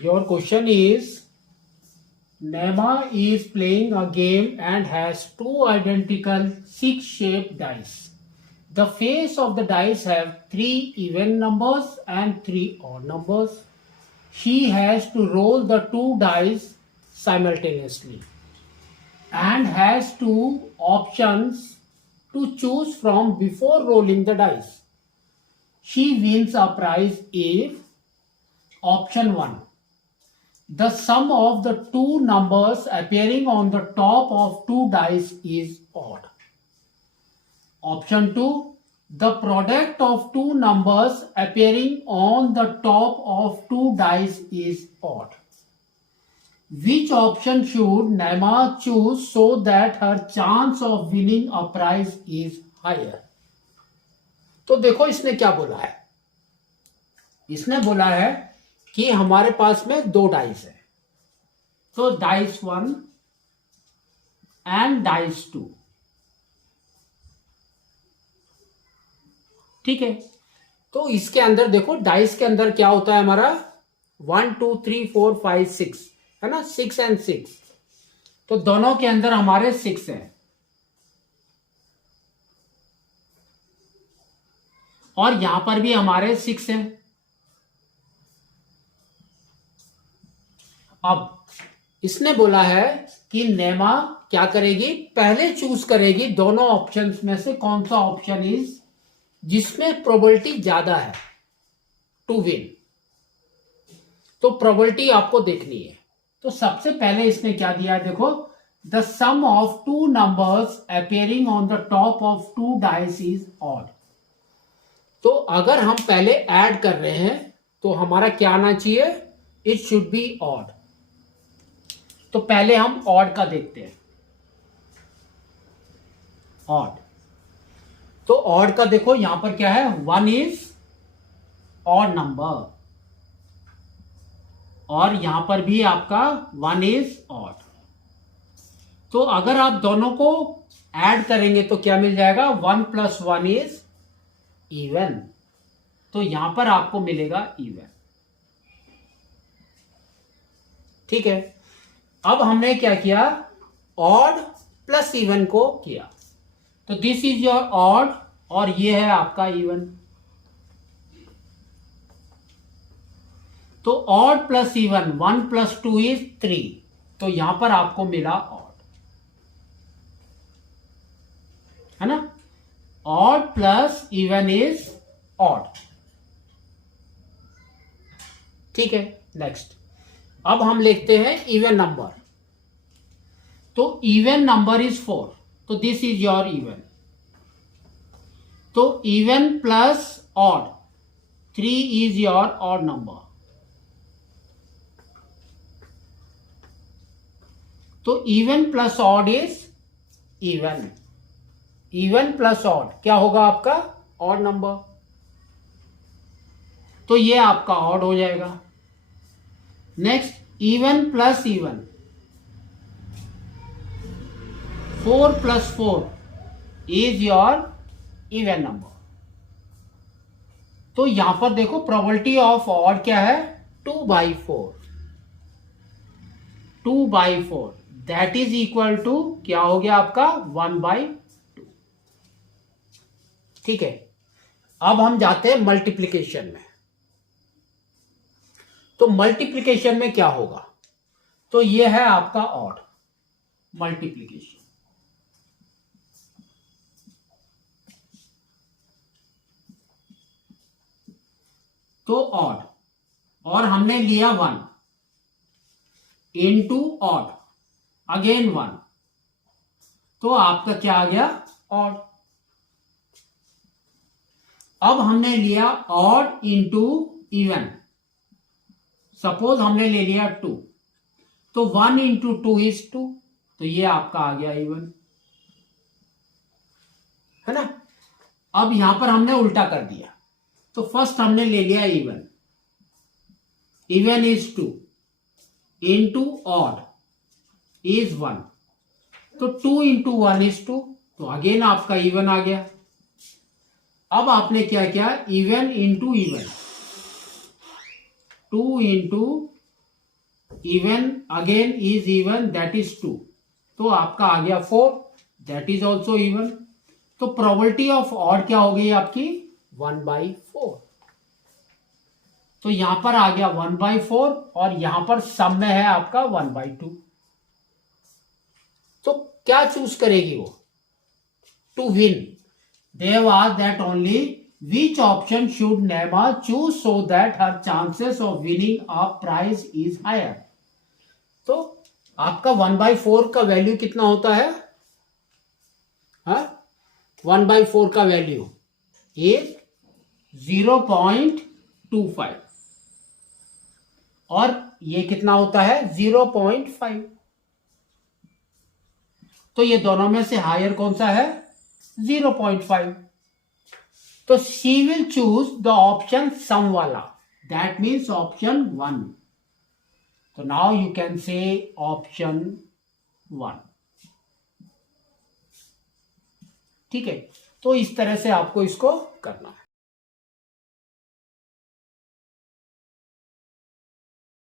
Your question is, Nema is playing a game and has two identical six-shaped dice. The face of the dice have 3 even numbers and 3 odd numbers. She has to roll the 2 dice simultaneously and has 2 options to choose from before rolling the dice. She wins a prize if option 1. The sum of the 2 numbers appearing on the top of 2 dice is odd. Option 2. The product of 2 numbers appearing on the top of 2 dice is odd. Which option should Naima choose so that her chance of winning a prize is higher? तो देखो इसने क्या बोला है. इसने बोला है कि हमारे पास में 2 डाइस है. तो डाइस 1 एंड डाइस 2. ठीक है. तो इसके अंदर देखो, डाइस के अंदर क्या होता है हमारा 1 2 3 4 5 6 है ना, 6 एंड 6. तो दोनों के अंदर हमारे 6 है और यहां पर भी हमारे 6 है. अब इसने बोला है कि नेमा क्या करेगी, पहले चूज करेगी दोनों ऑप्शंस में से कौन सा ऑप्शन इज जिसमें प्रोबेबिलिटी ज्यादा है टू विन. तो प्रोबेबिलिटी आपको देखनी है. तो सबसे पहले इसने क्या दिया है देखो, the sum of 2 numbers appearing on the top of 2 dice is odd. तो अगर हम पहले ऐड कर रहे हैं तो हमारा क्या आना चाहिए, इट शुड बी ऑड. तो पहले हम ऑड का देखते हैं. ऑड, तो ऑड का देखो यहां पर क्या है, 1 इज ऑड नंबर और यहां पर भी आपका 1 इज ऑड. तो अगर आप दोनों को ऐड करेंगे तो क्या मिल जाएगा, 1 + 1 इज इवन. तो यहां पर आपको मिलेगा इवन. ठीक है. अब हमने क्या किया, ऑड प्लस इवन को किया. तो दिस इज योर ऑड और ये है आपका इवन. तो ऑड प्लस इवन 1 + 2 इज 3. तो यहां पर आपको मिला ऑड, है ना. Odd plus even is odd. ठीक है. नेक्स्ट अब हम लिखते हैं इवन नंबर. तो इवन नंबर इज 4. तो दिस इज योर इवन. तो even plus odd 3 is your odd number. तो even plus odd is even. Even plus odd क्या होगा आपका, ऑड नंबर. तो ये आपका ऑड हो जाएगा. Next even plus even, 4 + 4 is your even number. तो यहां पर देखो प्रोबेबिलिटी ऑफ ऑड क्या है, 2/4. 2/4 दैट इज इक्वल टू क्या हो गया आपका 1/2. ठीक है. अब हम जाते हैं मल्टीप्लिकेशन में. तो मल्टीप्लिकेशन में क्या होगा, तो ये है आपका ऑड मल्टीप्लिकेशन. तो ऑड और हमने लिया 1 इनटू ऑड अगेन 1. तो आपका क्या आ गया, ऑड. अब हमने लिया ऑड इनटू इवन. सपोज हमने ले लिया 2. तो 1 × 2 इज 2. तो ये आपका आ गया इवन, है ना. अब यहां पर हमने उल्टा कर दिया. तो फर्स्ट हमने ले लिया even. Even is 2 into odd is 1. तो 2 × 1 इज 2. तो अगेन आपका इवन आ गया. अब आपने क्या किया, even into even. 2 × even again is even, that is 2, तो आपका आ गया 4, दैट इज ऑल्सो इवन। तो प्रोबेबिलिटी ऑफ ऑड क्या हो गई आपकी 1/4। तो यहां पर आ गया 1/4 और यहां पर सम में है आपका 1/2। तो क्या चूज करेगी वो to win? They have asked that only which option should Nema choose so that her chances of winning a prize is higher? तो आपका 1/4 का वैल्यू कितना होता है? 1/4 का वैल्यू इज 0.25 और ये कितना होता है 0.5। तो ये दोनों में से हायर कौन सा है 0.5। तो she will choose the option sum वाला, दैट मीन्स ऑप्शन 1। तो now you can say option 1। ठीक है, तो इस तरह से आपको इसको करना।